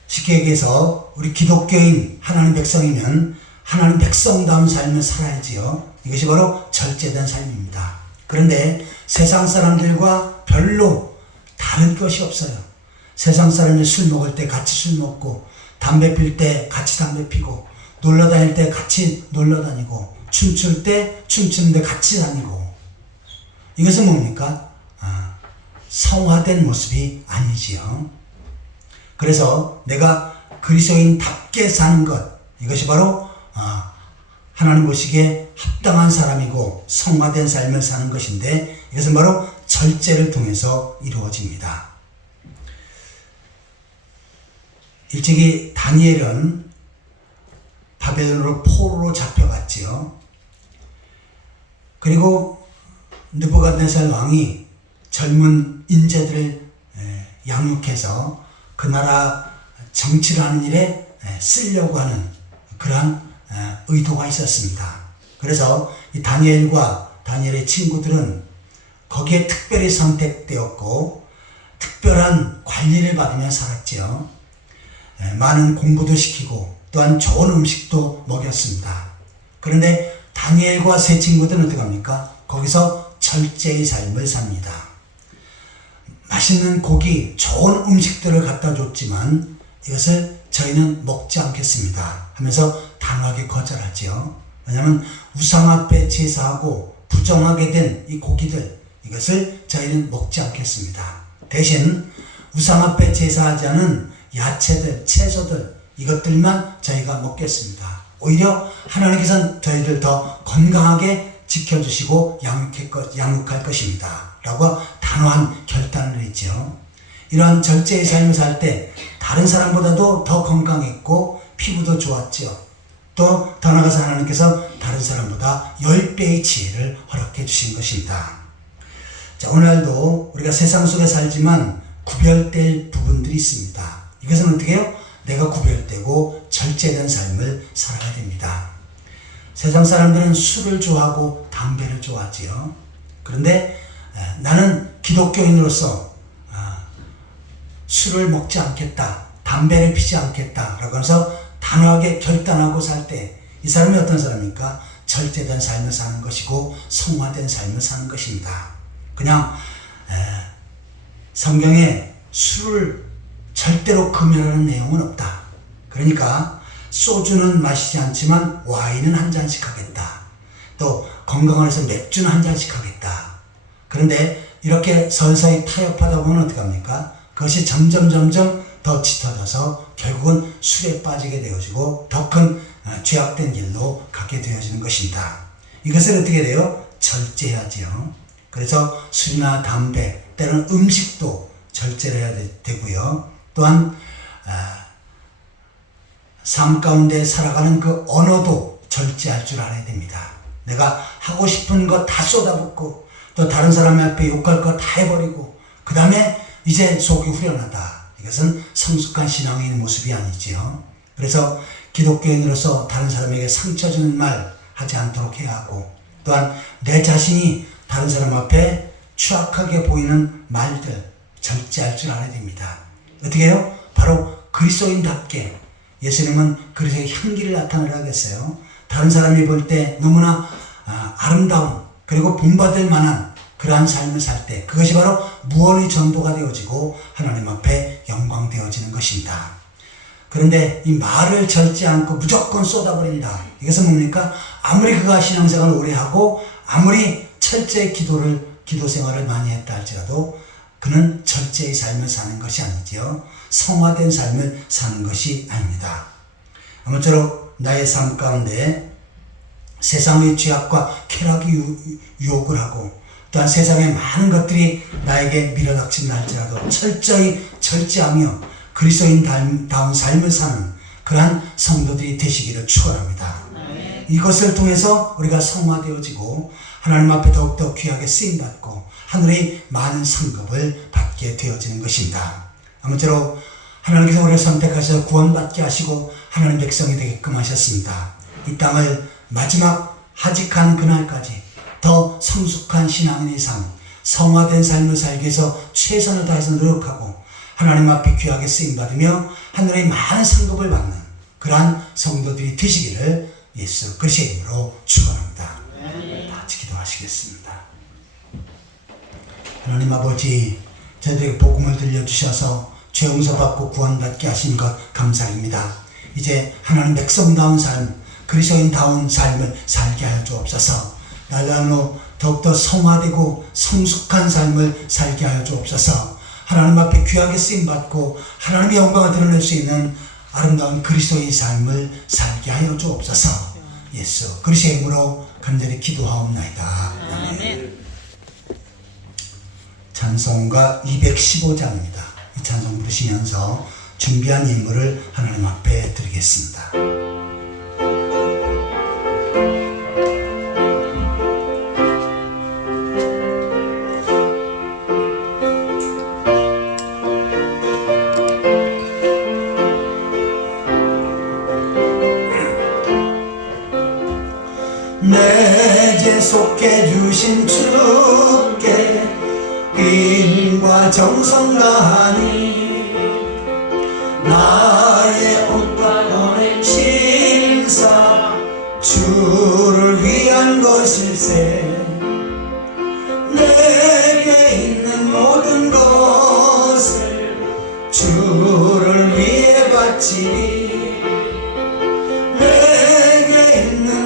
쉽게 얘기해서 우리 기독교인 하나님 백성이면 하나님 백성다운 삶을 살아야지요. 이것이 바로 절제된 삶입니다. 그런데 세상 사람들과 별로 다른 것이 없어요. 세상 사람이 술 먹을 때 같이 술 먹고 담배 필 때 같이 담배 피고 놀러 다닐 때 같이 놀러 다니고 춤출 때 춤추는데 같이 다니고, 이것은 뭡니까? 성화된 모습이 아니지요. 그래서 내가 그리스도인답게 사는 것, 이것이 바로 하나님 보시기에 합당한 사람이고 성화된 삶을 사는 것인데 이것은 바로 절제를 통해서 이루어집니다. 일찍이 다니엘은 바벨론으로 포로로 잡혀갔지요. 그리고 느부갓네살 왕이 젊은 인재들을 양육해서 그 나라 정치를 하는 일에 쓰려고 하는 그러한 의도가 있었습니다. 그래서 이 다니엘과 다니엘의 친구들은 거기에 특별히 선택되었고 특별한 관리를 받으며 살았지요. 많은 공부도 시키고 또한 좋은 음식도 먹였습니다. 그런데 다니엘과 세 친구들은 어떻게 합니까? 거기서 절제의 삶을 삽니다. 맛있는 고기, 좋은 음식들을 갖다 줬지만 이것을 저희는 먹지 않겠습니다 하면서 단호하게 거절하지요. 왜냐하면 우상 앞에 제사하고 부정하게 된 이 고기들, 이것을 저희는 먹지 않겠습니다. 대신 우상 앞에 제사하지 않은 야채들, 채소들, 이것들만 저희가 먹겠습니다. 오히려 하나님께서는 저희들 더 건강하게 지켜주시고 양육할 것입니다. 라고 단호한 결단을 했죠. 이러한 절제의 삶을 살 때 다른 사람보다도 더 건강했고 피부도 좋았죠. 또 더 나아가서 하나님께서 다른 사람보다 10배의 지혜를 허락해 주신 것입니다. 자, 오늘도 우리가 세상 속에 살지만 구별될 부분들이 있습니다. 이것은 어떻게 해요? 내가 구별되고 절제된 삶을 살아야 됩니다. 세상 사람들은 술을 좋아하고 담배를 좋아하지요. 그런데 나는 기독교인으로서 술을 먹지 않겠다, 담배를 피지 않겠다 라고 해서 단호하게 결단하고 살 때 이 사람이 어떤 사람입니까? 절제된 삶을 사는 것이고 성화된 삶을 사는 것입니다. 그냥 성경에 술을 절대로 금연하는 내용은 없다. 그러니까 소주는 마시지 않지만 와인은 한 잔씩 하겠다. 또 건강을 위해서 맥주는 한 잔씩 하겠다. 그런데 이렇게 서서히 타협하다 보면 어떡합니까? 그것이 점점 더 짙어져서 결국은 술에 빠지게 되어지고 더 큰 죄악된 길로 가게 되어지는 것입니다. 이것을 어떻게 돼요? 절제해야지요. 그래서 술이나 담배, 때로는 음식도 절제를 해야 되고요. 또한 삶 가운데 살아가는 그 언어도 절제할 줄 알아야 됩니다. 내가 하고 싶은 거 다 쏟아붓고 또 다른 사람 앞에 욕할 거 다 해버리고 그 다음에 이제 속이 후련하다. 이것은 성숙한 신앙의 모습이 아니지요. 그래서 기독교인으로서 다른 사람에게 상처 주는 말 하지 않도록 해야 하고 또한 내 자신이 다른 사람 앞에 추악하게 보이는 말들 절제할 줄 알아야 됩니다. 어떻게 해요? 바로 그리스도인답게 예수님은 그리스도의 향기를 나타내라 하겠어요. 다른 사람이 볼 때 너무나 아름다운 그리고 본받을 만한 그러한 삶을 살 때 그것이 바로 무언의 전도가 되어지고 하나님 앞에 영광 되어지는 것입니다. 그런데 이 말을 절제 않고 무조건 쏟아버린다. 이것은 뭡니까? 아무리 그가 신앙생활을 오래 하고 아무리 철저히 기도 생활을 많이 했다 할지라도 그는 절제의 삶을 사는 것이 아니지요. 성화된 삶을 사는 것이 아닙니다. 아무쪼록 나의 삶 가운데 세상의 죄악과 쾌락이 유혹을 하고 또한 세상의 많은 것들이 나에게 밀어닥친다 할지라도 철저히 절제하며 그리스도인다운 삶을 사는 그러한 성도들이 되시기를 축원합니다. 이것을 통해서 우리가 성화되어지고 하나님 앞에 더욱더 귀하게 쓰임받고 하늘의 많은 상급을 받게 되어지는 것입니다. 아무쪼록 하나님께서 우리를 선택하셔서 구원받게 하시고 하나님 백성이 되게끔 하셨습니다. 이 땅을 마지막 하직한 그날까지 더 성숙한 신앙인의 삶, 성화된 삶을 살기 위해서 최선을 다해서 노력하고 하나님 앞에 귀하게 쓰임받으며 하늘의 많은 상급을 받는 그러한 성도들이 되시기를 예수 그리스도의 이름으로 축원합니다. 다 같이 기도하시겠습니다. 하나님 아버지, 저희들에게 복음을 들려주셔서 죄 용서받고 구원받게 하신 것 감사합니다. 이제 하나님 백성다운 삶, 그리스도인다운 삶을 살게 하여 주옵소서. 날로 더욱더 성화되고 성숙한 삶을 살게 하여 주옵소서. 하나님 앞에 귀하게 쓰임받고 하나님의 영광을 드러낼 수 있는 아름다운 그리스도의 삶을 살게 하여 주옵소서. 예수 그리스도의 이름으로 간절히 기도하옵나이다. 아멘. 찬송가 215장입니다. 이 찬송 부르시면서 준비한 인물을 하나님 앞에 드리겠습니다. 내 죄 속해 주신 주께 힘과 정성 다하니 나의 옷과 오늘 심사 주를 위한 것일세. 내게 있는 모든 것을 주를 위해 바치리.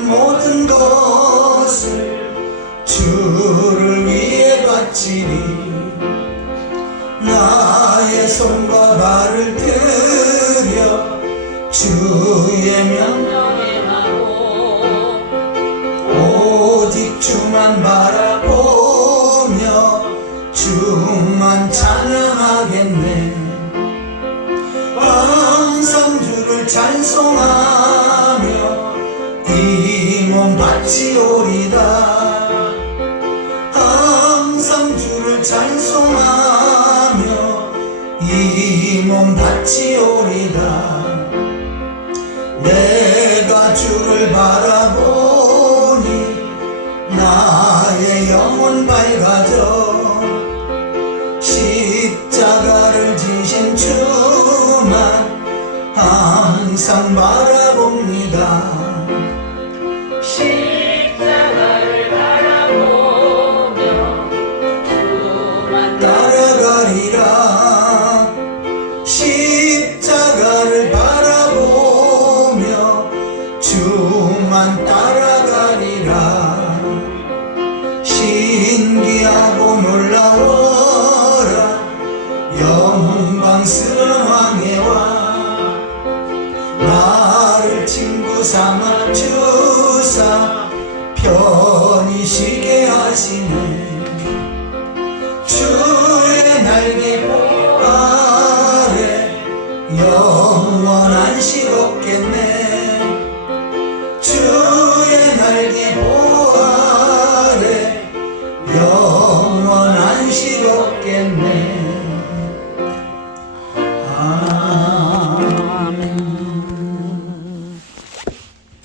모든 것을 주를 위해 바치니 나의 손과 발을 들여 주 오직 주만 바라보며 주만 찬양하겠네. 항상 주를 찬송하며 이 몸 바치오리다. 항상 주를 찬송하며 이 몸 바치오리다. 내가 주를 바라보니 나의 영혼 밝아져. 십자가를 지신 주만 항상 바라봅니다. 십자가를 바라보며 주만 따라가리라. 십자가를 바라보며 주만 따라가리라. 신기하고 놀라워라 영광스러운 왕의와 나를 친구 삼아 주사 편히 쉬게 하시네. 주의 날개 보 아래 영원한 식 없겠네. 주의 날개 보 아래 영원한 식 없겠네.